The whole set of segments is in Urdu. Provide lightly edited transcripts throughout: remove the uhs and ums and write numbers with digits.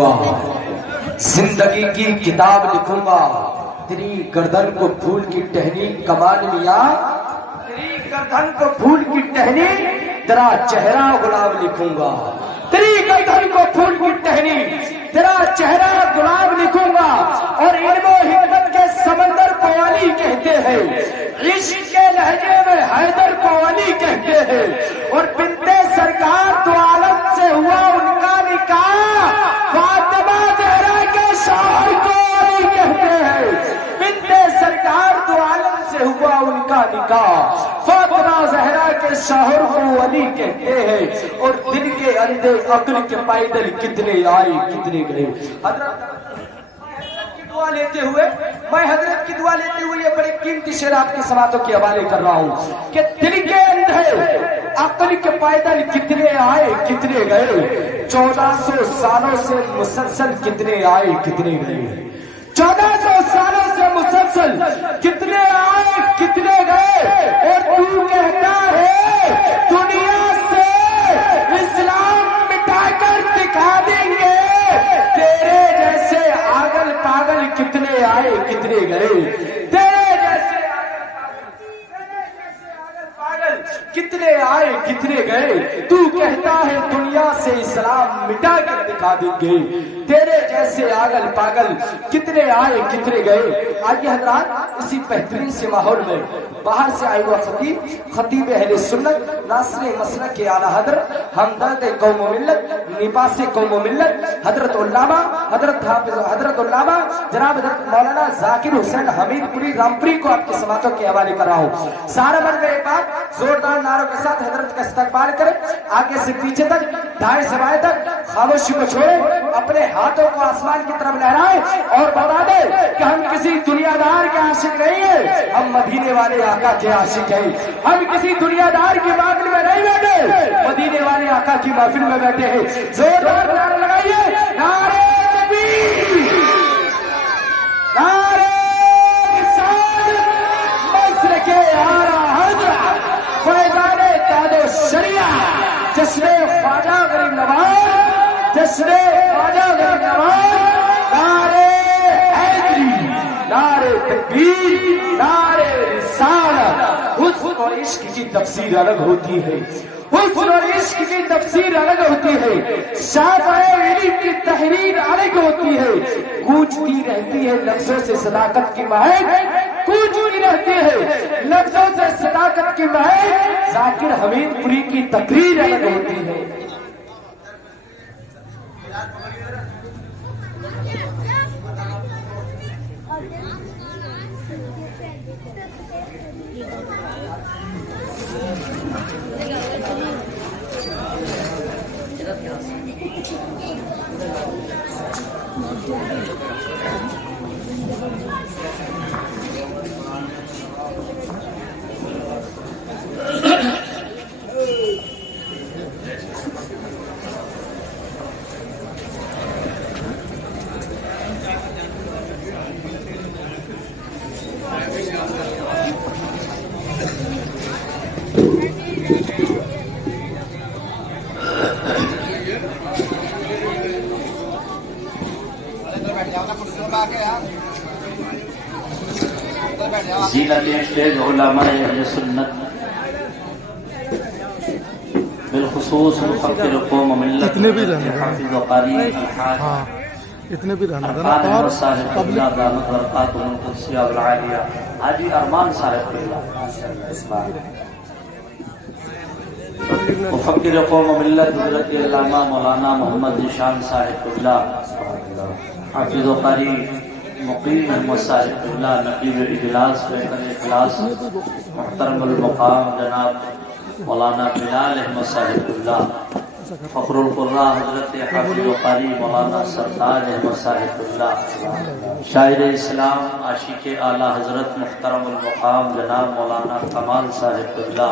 گا، زندگی کی کتاب لکھوں گا، تیری گردن کو پھول کی ٹہنی کمان میاں، تیری گردن کو پھول کی ٹہنی، تیرا چہرہ گلاب لکھوں گا، تیری گردن کو پھول کی ٹہنی، تیرا چہرہ گلاب لکھوں گا۔ اور علم و حکمت کے سمندر کو علی کہتے ہیں، عشق کے لہجے میں حیدر کو علی کہتے ہیں، اور بنتے سرکار تو عالم سے ہوا ان کا نکاح، فاطمہ زہرا کے شوہر کو علی کہتے ہیں، بنتے سرکار تو عالم سے ہوا ان کا نکاح، فاطمہ زہرا کے شوہر کو علی کہتے ہیں، اور دل کے اندھے عقل کے پیدل کتنے آئے کتنے گئے۔ حضرت میں حضرت کی دعا لیتے ہوئے یہ بڑے قیمتی شعر آپ کی سماعتوں کے حوالے کر رہا ہوں کہ دل کے اندھے عقل کے پیدل کتنے آئے کتنے گئے، 1400 سالوں سے مسلسل کتنے آئے کتنے گئے، 1400 سالوں سے مسلسل کتنے آئے کتنے گئے، اور تو کہتا ہے دنیا سے اسلام مٹا کر دکھا دیں گے، تیرے جیسے آگل پاگل کتنے آئے کتنے گئے، تیرے جیسے آگل پاگل کتنے آئے کتنے گئے، تو کہتا ہے دنیا سے اسلام مٹا کر دکھا دیں گے، تیرے جیسے آگل پاگل کتنے آئے کتنے گئے۔ آئیے حضرات اسی بہترین سے ماحول میں باہر سے آئے ہوا خطیب اہل سنت، ناصر مسلک کے اعلیٰ حضرت، ہمدرد قوم و ملت، نباس قوم و ملت، حضرت علامہ حضرت حافظ حضرت علامہ جناب حضرت مولانا ذاکر حسین حمید پوری رامپوری کو آپ کی سماعتوں کے حوالے کر رہا ہوں۔ سارا بن میں ایک بار زوردار نعروں کے ساتھ حضرت کا استقبال کریں، آگے سے پیچھے تک، دائیں سے بائیں تک، خاموشی کو چھوڑیں، اپنے ہاتھوں کو آسمان کی طرف لہرائیں اور بتا دیں کہ ہم کسی دنیا دار کے عاشق نہیں ہیں، ہم مدینے والے آقا کے عاشق ہیں، ہم کسی دنیا دار کی محفل میں نہیں بیٹھے، مدینے والے آقا کی محفل میں بیٹھے ہیں۔ زوردار نعرہ لگائیے، نعرہ تکبیر، نعرہ رسالت، مسلک اعلیٰ حضرت فیضان تاج و شریعت، جشن خواجہ غریب نواز، جشن خواجہ غریب نواز، نعرہ حیدری، نعرہ تکبیر، نعرہ رسالت۔ حسن اور عشق کی تفسیر الگ ہوتی ہے، حسن اور عشق کی تفسیر الگ ہوتی ہے، شاعر علم کی تحریر الگ ہوتی ہے، گونجتی رہتی ہے لفظوں سے صداقت کی مہک، گونجتی رہتی ہے لفظوں سے صداقت کی مہک، ذاکر حمید پوری کی تقریر الگ ہوتی ہے۔ زینت اسٹیج علماء اہل سنت، بالخصوص مفکر قوم و ملت حافظ و قاری الحاج اتنے بھی رہنا تھا اور صاحب قبلہ دامت برکاتہ القدسیہ والعالیہ حاجی ارمان صاحب قبلہ، مفکر قوم و ملت حضرت علامہ مولانا محمد نشان صاحب قبلہ، حافظ و قاری مقیم احمد صاحب قبلہ، نقیب اجلاس بہتر اخلاص محترم المقام جناب مولانا بلال احمد صاحب قبلہ، فخر القراء حضرت حافظ و قاری مولانا سرتاج احمد صاحب قبلہ، شاعر اسلام عاشق اعلیٰ حضرت محترم المقام جناب مولانا کمال صاحب قبلہ،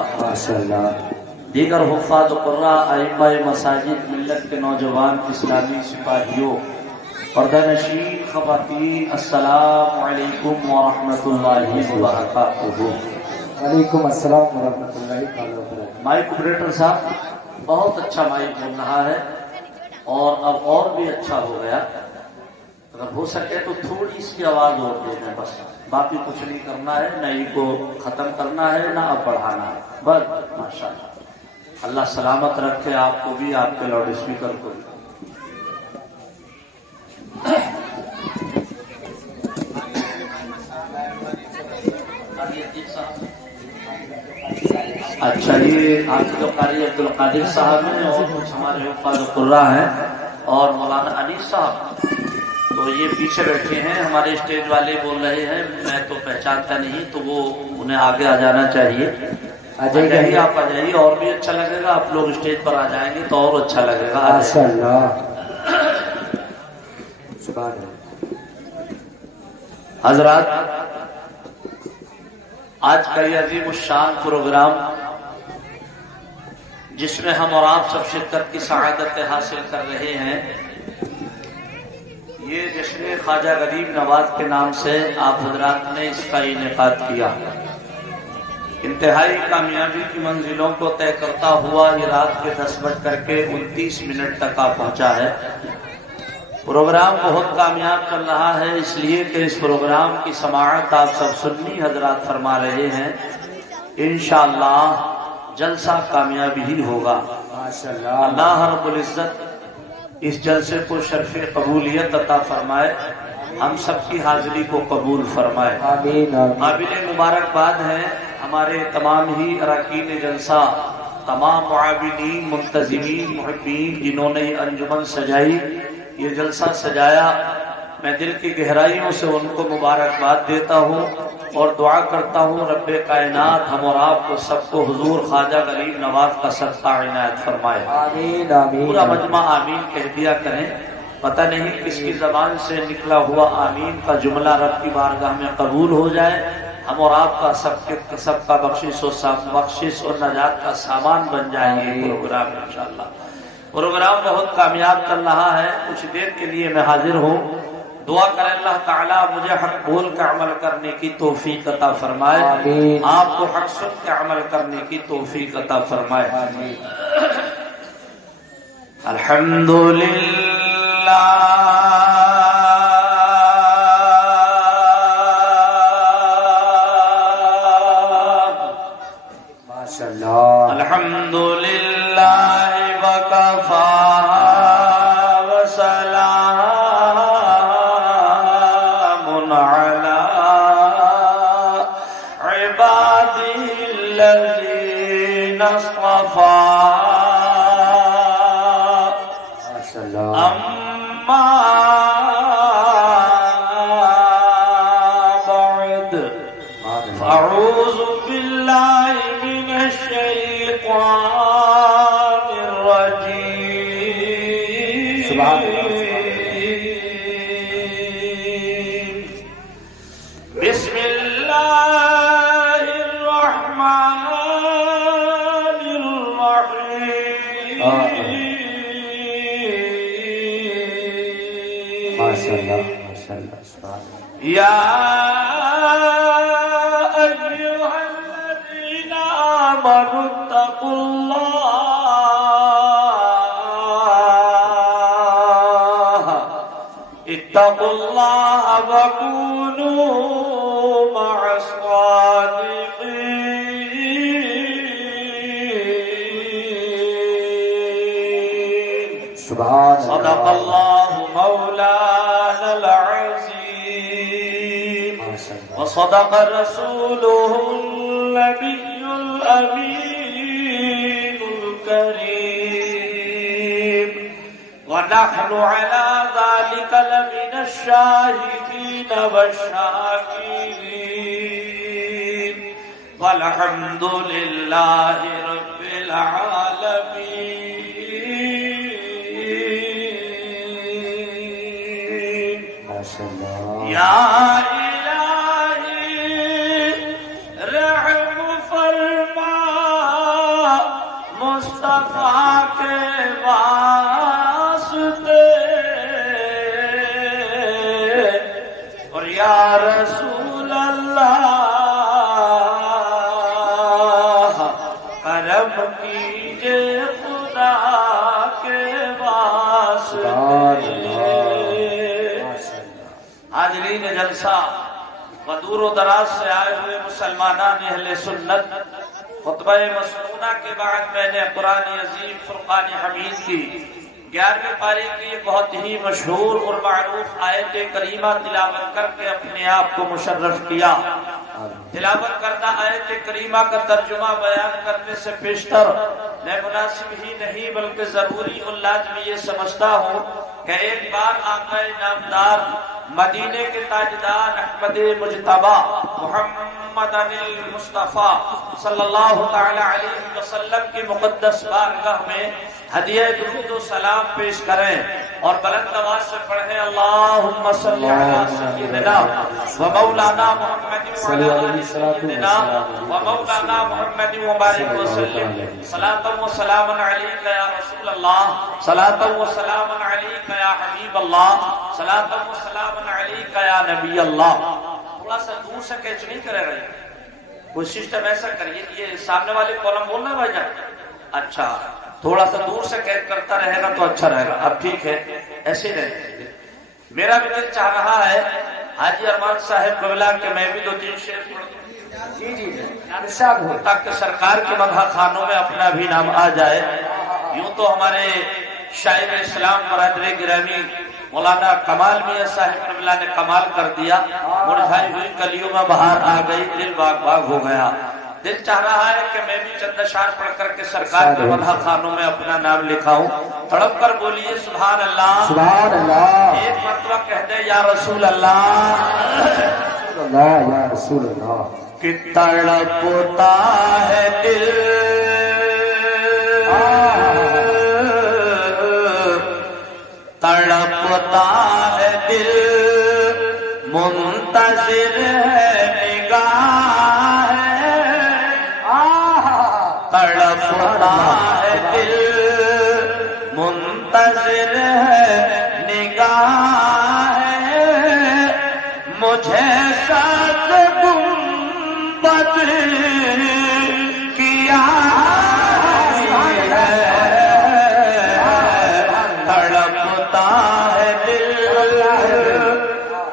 دیگر حفاظ قراء ائمہ مساجد، ملت کے نوجوان اسلامی سپاہیوں، پردہ نشین خواتین، السلام علیکم ورحمۃ اللہ وبرکاتہ۔ وعلیکم السلام ورحمۃ اللہ وبرکاتہ۔ مائک آپریٹر صاحب بہت اچھا مائک بول رہا ہے اور اب اور بھی اچھا ہو گیا. اگر ہو سکے تو تھوڑی اس کی آواز اور دے دیں بس. باقی کچھ نہیں کرنا ہے، نہ ان کو ختم کرنا ہے نہ اب بڑھانا ہے. بس ماشاءاللہ. اللہ سلامت رکھے آپ کو بھی، آپ کے لاؤڈ اسپیکر کو بھی. اچھا، یہ آپ جو قاری عبد القادر صاحب ہیں اور کچھ ہمارے حفاظ قرہ ہیں اور مولانا انیس صاحب، تو یہ پیچھے بیٹھے ہیں. ہمارے اسٹیج والے بول رہے ہیں میں تو پہچانتا نہیں، تو وہ انہیں آگے آ جانا چاہیے. آ جائیے، آپ آ جائیے، اور بھی اچھا لگے گا. آپ لوگ اسٹیج پر آ جائیں گے تو اور اچھا لگے گا. ماشاءاللہ. حضرات، آج کا یہ عظیم الشان پروگرام جس میں ہم اور آپ سب شرکت کی سعادت حاصل کر رہے ہیں، یہ جشن خواجہ غریب نواز کے نام سے آپ حضرات نے اس کا انعقاد کیا. انتہائی کامیابی کی منزلوں کو طے کرتا ہوا یہ رات کے 10:29 تک آ پہنچا ہے. پروگرام بہت کامیاب چل رہا ہے، اس لیے کہ اس پروگرام کی سماعت آپ سب سنی حضرات فرما رہے ہیں. انشاءاللہ جلسہ کامیابی ہی ہوگا. اللہ رب العزت اس جلسے کو شرف قبولیت عطا فرمائے، ہم سب کی حاضری کو قبول فرمائے. قابل مبارکباد ہے ہمارے تمام ہی اراکین جلسہ، تمام معاونین، منتظمین، محبین جنہوں نے یہ انجمن سجائی، یہ جلسہ سجایا. میں دل کی گہرائیوں سے ان کو مبارکباد دیتا ہوں اور دعا کرتا ہوں رب کائنات ہم اور آپ کو سب کو حضور خواجہ غریب نواز کا صدقہ عنایت فرمائے. آمین آمین. پورا مجمع آمین کہہ دیا کریں. پتہ نہیں کس کی زبان سے نکلا ہوا آمین کا جملہ رب کی بارگاہ میں قبول ہو جائے. ہم اور آپ کا سب کا بخشش اور نجات کا سامان بن جائے یہ پروگرام انشاءاللہ. پروگرام بہت کامیاب چل رہا ہے. کچھ دیر کے لیے میں حاضر ہوں. دعا کریں اللہ تعالیٰ مجھے حق بول کے عمل کرنے کی توفیق عطا فرمائے، آپ کو حق سن کے عمل کرنے کی توفیق عطا فرمائے. الحمدللہ الحمدللہ وکفا وسلام علی عبادہ الذین اصطفیٰ. اما بعد فاعوذ باللہ من الشیطان الرجیم. بسم اللہ الرحمن الرحیم. یا ایھا الذین آمنوا اتقوا اللہ وکونوا مع الصادقین. صدق اللہ مولانا العظیم وصدق رسوله النبی الامین الکریم. ونحن على ذلك لمن الشاهدين والشاكرين والحمد لله رب العالمين. یا الہی رحم فرما مصطفیٰ کے اور یا رسول اللہ کرم کیجئے خدا کے واسطے. حاضرین جلسہ و دور و دراز سے آئے ہوئے مسلمانان اہل سنت، خطبہ مسنونہ کے بعد میں نے قرآن عظیم فرقان حمید کی 11ویں پارے کی بہت ہی مشہور اور معروف آیت کریمہ تلاوت کر کے اپنے آپ کو مشرف کیا۔ تلاوت کردہ آیت کریمہ کا ترجمہ بیان کرنے سے پیشتر میں مناسب ہی نہیں بلکہ ضروری اور لازمی یہ سمجھتا ہوں کہ ایک بار آقا نامدار مدینے کے تاجدار احمد مجتبی محمد المصطفیٰ صلی اللہ تعالی علیہ وسلم کی مقدس بارگاہ میں ہدیہ درود و سلام پیش کریں اور بلند آواز سے پڑھیں اللہم صلی علی سیدنا و مولانا محمد وعلی آلِ سیدنا و مولانا محمد مبارک وسلم صلاۃ و سلام علیک یا رسول اللہ، صلاۃ و سلام علیک یا حبیب اللہ، صلاۃ و سلام علیک یا نبی اللہ۔ تھوڑا سا دور سے کیچ نہیں کرے رہے، کوئی سسٹم ایسا کریے، یہ سامنے والے کالم بولنا ہے بھائی جان؟ اچھا تھوڑا سا دور سے قید کرتا رہے گا تو اچھا رہے گا۔ اب ٹھیک ہے، ایسے رہے۔ میرا بھی دل چاہ رہا ہے حاجی ارمان صاحب قبلہ کہ میں بھی 2-3 شعر پڑھ دوں، جی جی ارشاد ہو، تاکہ سرکار کے مدح خانوں میں اپنا بھی نام آ جائے۔ یوں تو ہمارے شاعر اسلام برادر گرامی مولانا کمال میاں صاحب قبلہ نے کمال کر دیا، مرجھائی ہوئی کلیوں میں بہار آ گئی، دل باغ باغ ہو گیا۔ دل چاہ رہا ہے کہ میں بھی چند اشعار پڑھ کر کے سرکار کے مدح خانوں میں اپنا نام لکھاؤں۔ تڑپ کر بولیے سبحان اللہ، سبحان اللہ، ایک مرتبہ کہہ دے یا رسول اللہ، اللہ یا رسول اللہ۔ کہ تڑپتا ہے دل تڑپتا ہے دل منتظر ہے نگاہ تڑپتا ہے دل منتظر ہے نگاہ مجھے سات گنبد کیا تڑپتا ہے دل۔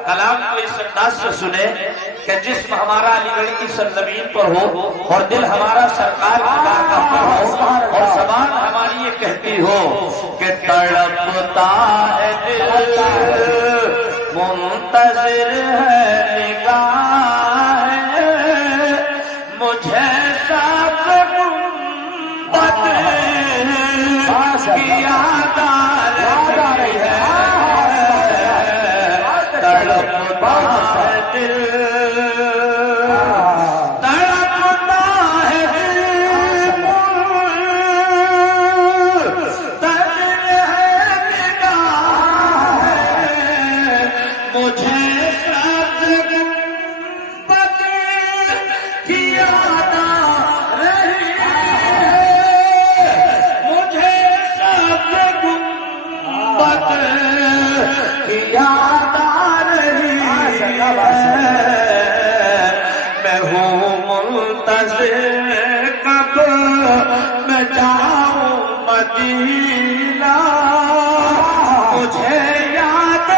کلام کو اس انداز سے سنے کہ جسم ہمارا علی گڑھ کی سرزمین پر ہو اور دل ہمارا سرکار کی بارگاہ پر ہو اور زبان ہماری یہ کہتی ہو کہ تڑپتا ہے دل منتظر ہے نگاہ مجھے سات گنبد کی یاد آ رہی ہے تڑپتا ہے دل کب میں جاؤں مدینہ مجھے یاد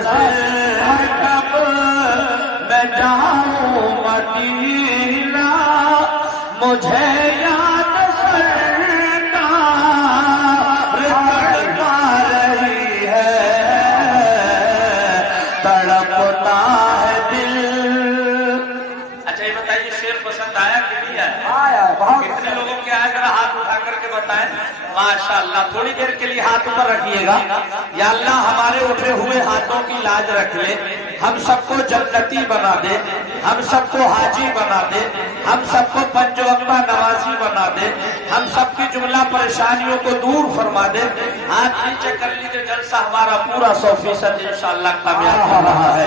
رہی ہے کب میں جاؤں مدینہ مجھے یاد سرکار تڑپا رہی ہے تڑپتا ہے دل۔ اچھا یہ بتائیے شعر پسند آیا کہ نہیں آیا؟ کتنے لوگوں کے آئے ذرا ہاتھ اٹھا کر کے بتائیں۔ ماشاءاللہ تھوڑی دیر کے لیے ہاتھ اوپر رکھیے گا۔ یا اللہ ہمارے اٹھے ہوئے ہاتھوں کی لاج رکھ لے، ہم سب کو جنتی بنا دے، ہم سب کو حاجی بنا دے، ہم سب کو پنج وقتہ نمازی بنا دے، ہم سب کی جملہ پریشانیوں کو دور فرما دے۔ ہاتھ نیچے کر لیجیے، جلسہ ہمارا پورا 100% انشاءاللہ کامیاب ہو رہا ہے۔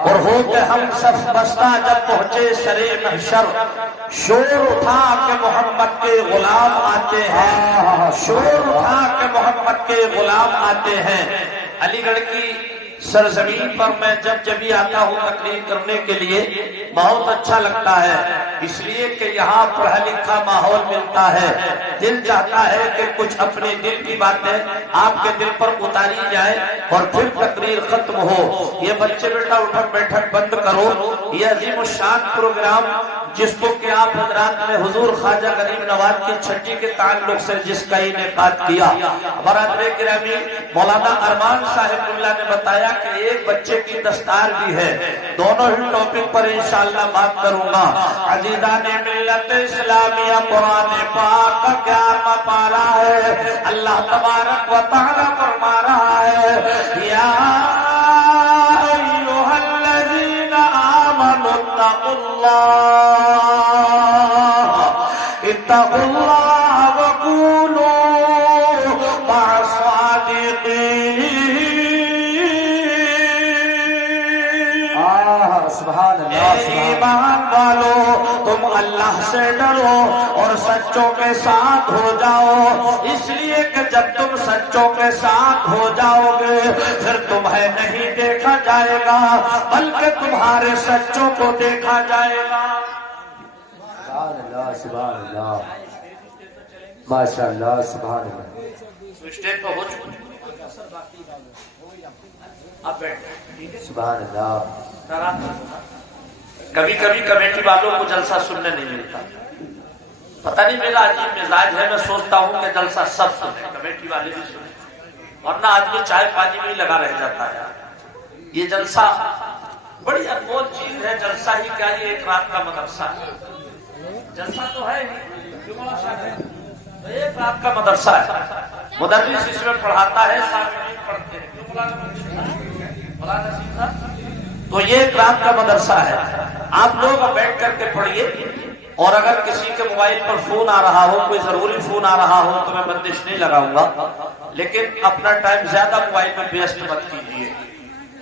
اور ہو کے ہم صف بستہ جب پہنچے سرے محشر، شور اٹھا کہ محمد کے غلام آتے ہیں، شور اٹھا کہ محمد کے غلام آتے ہیں۔ علی گڑھ کی سرزمین پر میں جب بھی آتا ہوں تقریر کرنے کے لیے بہت اچھا لگتا ہے، اس لیے کہ یہاں پڑھا لکھا ماحول ملتا ہے، دل چاہتا ہے کہ کچھ اپنے دل کی باتیں آپ کے دل پر اتاری جائے اور پھر تقریر ختم ہو۔ یہ بچے بیٹا اٹھک بیٹھک بند کرو، یہ عظیم الشان پروگرام جس کو کہ آپ حضرات نے حضور خواجہ غریب نواز کی چھٹی کے تعلق سے جس کا انعقاد کیا، برادر گرامی مولانا ارمان صاحب اللہ نے بتایا کہ ایک بچے کی دستار بھی ہے، دونوں ہی ٹاپک پر انشاءاللہ بات کروں گا۔ عزیزان ملت اسلامیہ، قرآن پاک کا 11واں پارہ ہے، اللہ تبارک و تعالی فرما رہا ہے یا ایھا الذین آمنوا اتقوا اللہ وقولوا مع الصادقین۔ سبحان اللہ، ایمان والو تم اللہ سے ڈرو اور سچوں کے ساتھ ہو جاؤ، اس لیے کہ جب تم سچوں کے ساتھ ہو جاؤ گے پھر تمہیں نہیں دیکھا جائے گا بلکہ تمہارے سچوں کو دیکھا جائے گا۔ سبحان اللہ، سبحان اللہ، ماشاء اللہ، سبحان اللہ۔ اسٹیج پہ ہو چکا اب بیٹھ، سبحان اللہ۔ کبھی کبھی کمیٹی والوں کو جلسہ سننے نہیں ملتا، پتہ نہیں میرا عجیب مزاج ہے، میں سوچتا ہوں کہ جلسہ سب سنیں، کمیٹی والے بھی سنیں، ورنہ آدمی چائے پانی میں لگا رہ جاتا ہے۔ یہ جلسہ بڑی انمول چیز ہے، جلسہ ہی کیا، یہ ایک رات کا مدرسہ ہے، جلسہ تو ہے ایک رات کا مدرسہ ہے، مدرس اس میں پڑھاتا ہے، سامعین پڑھتے ہیں، تو یہ ایک رات کا مدرسہ ہے۔ آپ لوگ بیٹھ کر کے پڑھیے، اور اگر کسی کے موبائل پر فون آ رہا ہو، کوئی ضروری فون آ رہا ہو تو میں بندش نہیں لگاؤں گا، لیکن اپنا ٹائم زیادہ موبائل میں ویسٹ مت کیجیے۔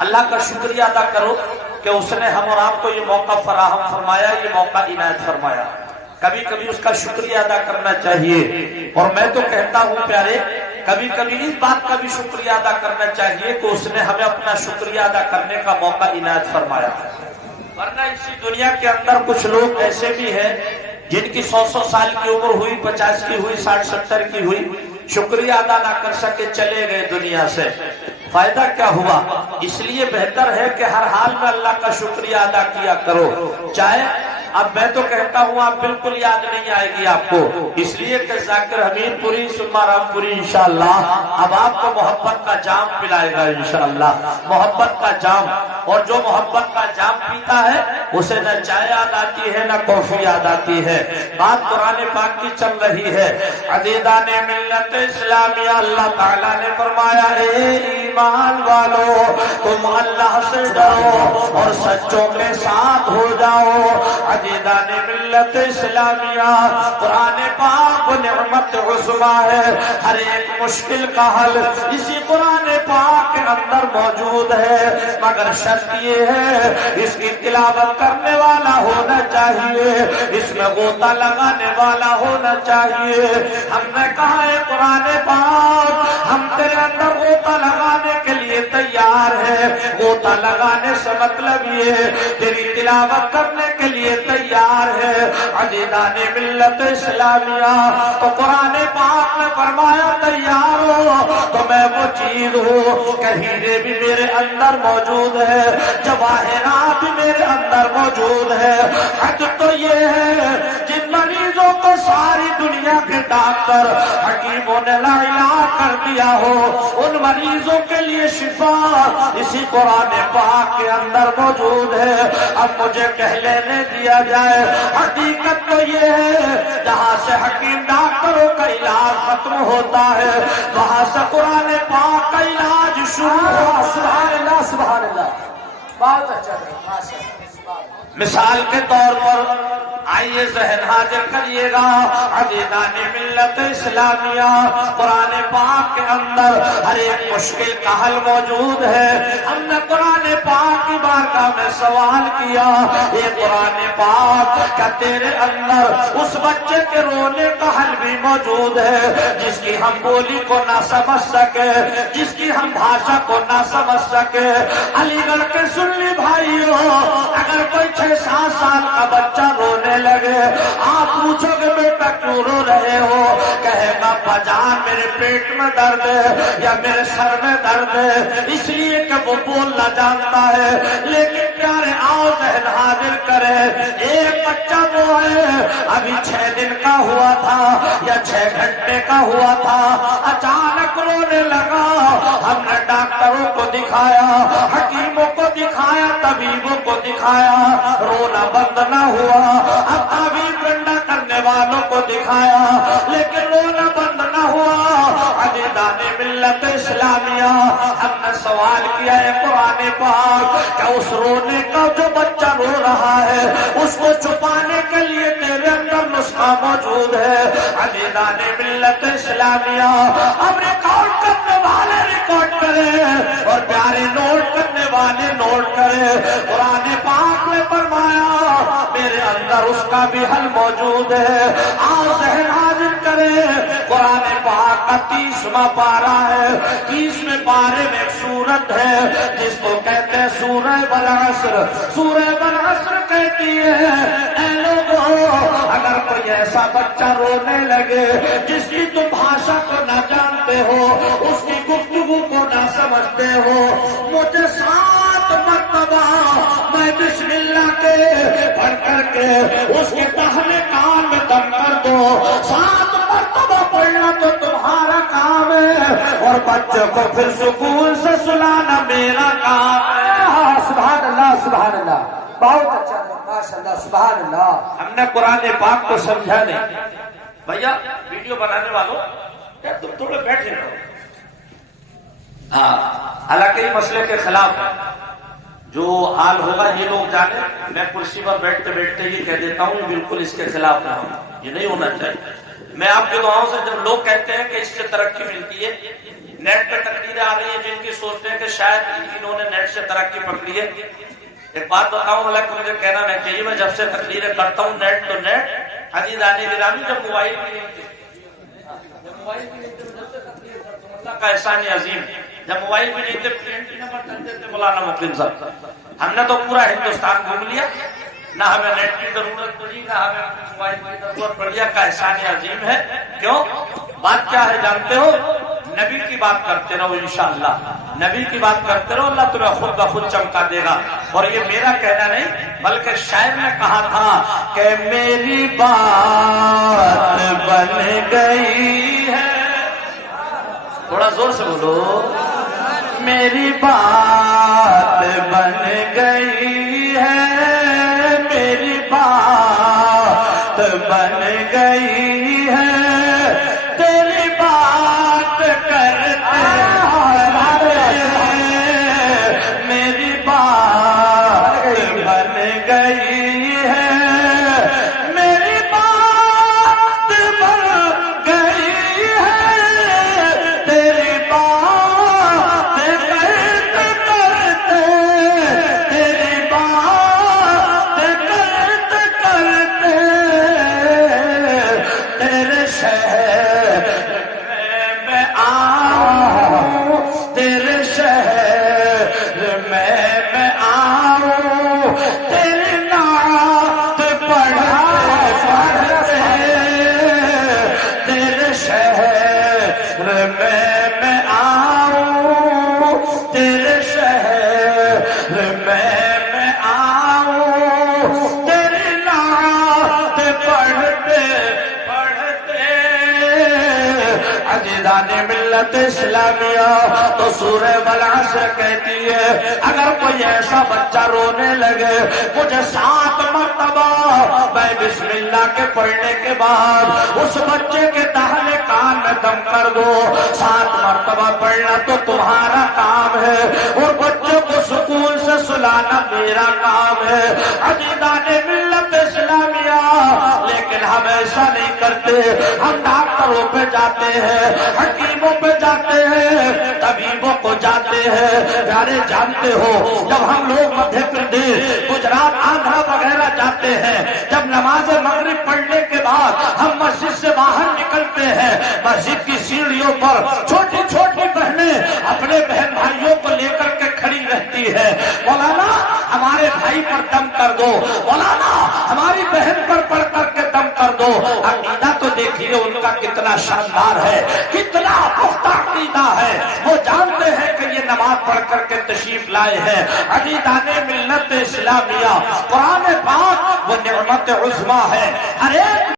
اللہ کا شکریہ ادا کرو کہ اس نے ہم اور آپ کو یہ موقع فراہم فرمایا، یہ موقع عنایت فرمایا، کبھی کبھی اس کا شکریہ ادا کرنا چاہیے۔ اور میں تو کہتا ہوں پیارے، کبھی کبھی اس بات کا بھی شکریہ ادا کرنا چاہیے کہ اس نے ہمیں اپنا شکریہ ادا کرنے کا موقع عنایت فرمایا۔ ورنہ اسی دنیا کے اندر کچھ لوگ ایسے بھی ہیں جن کی 100 سال کی عمر ہوئی، 50 کی ہوئی، 60 70 کی ہوئی، شکریہ ادا نہ کر سکے چلے گئے دنیا سے، فائدہ کیا ہوا؟ اس لیے بہتر ہے کہ ہر حال میں اللہ کا شکریہ ادا کیا کرو، چاہے اب میں تو کہتا ہوں آپ بالکل یاد نہیں آئے گی آپ کو، اس لیے کہ ذاکر حمید پوری سما رام پوری انشاءاللہ اب آپ کو محبت کا جام پلائے گا انشاءاللہ، محبت کا جام، اور جو محبت کا جام پیتا ہے اسے نہ چائے یاد آتی ہے نہ کافی یاد آتی ہے۔ بات قرآن پاک کی چل رہی ہے۔ عزیزان ملت اسلامیہ، اللہ تعالیٰ نے فرمایا اے ایمان والو تم اللہ سے ڈرو اور سچوں کے ساتھ ہو جاؤ۔ عزیزان ملت اسلامیہ، قرآن پاک نعمت عظمی ہے، ہر ایک مشکل کا حل اسی قرآن پاک کے اندر موجود ہے، مگر شرط یہ ہے اس کی تلاوت کرنے والا ہونا چاہیے، اس میں غوطہ لگانے والا ہونا چاہیے۔ ہم نے کہا ہے قرآن پاک ہم تیرے اندر غوطہ لگانے کے لیے تیار ہے، غوطہ لگانے سے مطلب یہ تیری تلاوت کرنے کے لیے تیار ہے۔ عزیزان ملت اسلامیہ، تو قرآن پاک نے فرمایا تیار ہو تو میں وہ چیز ہوں کہ ہیرے بھی میرے اندر موجود ہے، جواہرات بھی میرے اندر موجود ہے۔ حج تو یہ ہے جن مریضوں کو ساری دنیا کے ڈاکٹر حکیموں نے لا علاج کر دیا ہو، ان مریضوں کے لیے شفا اسی قرآن پاک کے اندر موجود ہے۔ اب مجھے کہہ لینے دیا جائے، حقیقت تو یہ ہے جہاں سے حکیم ڈاکٹروں کا علاج ختم ہوتا ہے وہاں سے قرآن پاک کا علاج شروع ہوا۔ سبحان اللہ، سبحان اللہ، بہت اچھا ہے۔ مثال کے طور پر آئیے ذہن حاضر کریے گا عزیزان ملت اسلامیہ، قرآن پاک کے اندر ہر ایک مشکل کا حل موجود ہے۔ ہم نے قرآن پاک کی بارگاہ میں سوال کیا، یہ قرآن پاک کیا تیرے اندر اس بچے کے رونے کا حل بھی موجود ہے جس کی ہم بولی کو نہ سمجھ سکے، جس کی ہم بھاشا کو نہ سمجھ سکے؟ علی گڑھ کے سنی بھائیوں، اگر کوئی 6-7 سال کا بچہ رونے لگے، آپ پوچھو گے بیٹا کیوں رو رہے ہو؟ کہے گا بجان میرے پیٹ میں درد ہے یا میرے سر میں درد ہے، اس لیے کہ وہ بولنا جانتا ہے۔ لیکن پیارے آؤ ذہن حاضر کرے، ایک بچہ وہ ہے ابھی 6 دن کا ہوا تھا یا 6 گھنٹے کا ہوا تھا، اچانک رونے لگا، ہم نے ڈاکٹروں کو دکھایا، حکیموں کو دکھایا، طبیبوں کو دکھایا، رونا بند نہ ہوا، اب تعویذ گنڈا کرنے والوں کو دکھایا لیکن رونا بند نہ ہوا۔ عزیزان ملت اسلامیہ، ہم نے سوال کیا ہے قرآن پاک کہ اس رونے کا جو بچہ رو رہا ہے اس کو چھپانے کے لیے تیرے اندر نسخہ موجود ہے۔ عزیزان ملت اسلامیہ، اب ریکارڈ کرنے والے ریکارڈ کرے اور پیارے نوٹ کرنے والے نوٹ کرے۔ قرآن پاک نے فرمایا میرے اندر اس کا بھی حل موجود ہے، آؤ ذہن حاضر کرے۔ قرآن پاک کا 30واں پارہ ہے، 30ویں پارے میں ایک سورت ہے جس کو کہتے ہیں سورہ والعصر۔ سورہ والعصر کہتی ہے اے لوگوں، اگر کوئی ایسا بچہ رونے لگے جس کی تم بھاشا کو نہ جانتے ہو، اس کی گفتگو کو نہ سمجھتے ہو، مجھے 7 مرتبہ میں بسم اللہ کے پڑھ کر کے اس کے دہنے کان میں دم کر دو۔ 7 مرتبہ پڑھنا تو تمہارا کام ہے اور بچوں کو پھر سکون سے سلانا میرا کام ہے۔ سبحان اللہ سبحان اللہ، بہت اچھا، ماشاء اللہ سبحان اللہ۔ ہم نے قرآن پاک کو سمجھا نہیں۔ بھیا ویڈیو بنانے والوں کیا تم تھوڑے بیٹھے رہو؟ ہاں، حالانکہ یہ مسئلے کے خلاف ہے، جو حال ہوگا یہ لوگ جانے۔ میں کرسی پر بیٹھتے بیٹھتے یہ کہہ دیتا ہوں بالکل اس کے خلاف ہے، یہ نہیں ہونا چاہیے۔ میں آپ کے دعاؤں سے جب لوگ کہتے ہیں کہ اس سے ترقی ملتی ہے، نیٹ پہ تقریریں آ رہی ہیں جن کی سوچتے ہیں کہ شاید انہوں نے نیٹ سے ترقی پکڑی ہے۔ ایک بات بتاؤں، حالانکہ مجھے کہنا نہیں چاہیے، میں جب سے تقریریں کرتا ہوں نیٹ تو نیٹ، عزیزان گرامی جب موبائل بھی نہیں تھے، اللہ کا احسان عظیم، جب موبائل بھی نہیں تھے پرنٹ نمبر چلتے تھے مولانا مقیم صاحب، ہم نے تو پورا ہندوستان گھوم لیا، نہ ہمیں نیٹ کی ضرورت پڑی نہ ہمیں موبائل کی ضرورت پڑی۔ کا احسان عظیم ہے۔ کیوں؟ بات کیا ہے جانتے ہو؟ نبی کی بات کرتے رہو، انشاءاللہ نبی کی بات کرتے رہو، اللہ تمہیں خود بخود چمکا دے گا۔ اور یہ میرا کہنا نہیں بلکہ شاعر نے کہا تھا کہ میری بات بن گئی ہے، تھوڑا زور سے بولو، میری بات بن گئی ہے، میری بات بن گئی ہے، تیری بات کرتے میری بات بن گئی ہے، میری بات بن گئی ہے، تیری بات کرتے کرتے، تیری بات کرتے کرتے، تیرے شہر میں آؤں، تیرے شہر میں آؤں، تیری نعت پڑھتے، تیرے شہر میں آؤں، تیرے شہر میں آؤں، تیری نعت پڑھتے پڑھتے۔ عزیزان ملت اسلامیہ، تو سورہ والعصر کہتی ہے اگر کوئی ایسا بچہ رونے لگے، مجھے 7 مرتبہ میں بسم اللہ کے پڑھنے کے بعد اس بچے کے دہنے کان میں دم کر دو۔ 7 مرتبہ پڑھنا تو تمہارا کام ہے اور بچوں کو سکون سے سلانا میرا کام ہے۔ عزیزان ملت اسلامیہ، لیکن ہم ایسا نہیں کرتے. ہم ڈاکٹروں پہ جاتے ہیں, حکیموں پہ جاتے ہیں, طبیبوں کو جاتے ہیں. پیارے جانتے ہو جب ہم لوگ مدھیہ پردیش, گجرات, آندھرا وغیرہ جاتے ہیں, جب نماز مغرب پڑھنے کے بعد ہم مسجد سے باہر نکلتے ہیں, مسجد کی سیڑھیوں پر چھوٹی چھوٹی بہنیں اپنے بہن بھائیوں کو لے کر کے کھڑی رہتی ہے. مولانا ہمارے بھائی پر دم کر دو, مولانا ہماری بہن پر پڑھ کر کے دم کر دو. عقیدہ تو دیکھیے ان کا کتنا شاندار ہے, کتنا پختہ عقیدہ ہے. وہ جانتے ہیں کہ یہ نماز پڑھ کر کے تشریف لائے ہیں. عقیدان ملت اسلامیہ قرآن پاک وہ نعمت عظمیٰ ہے. ہر ایک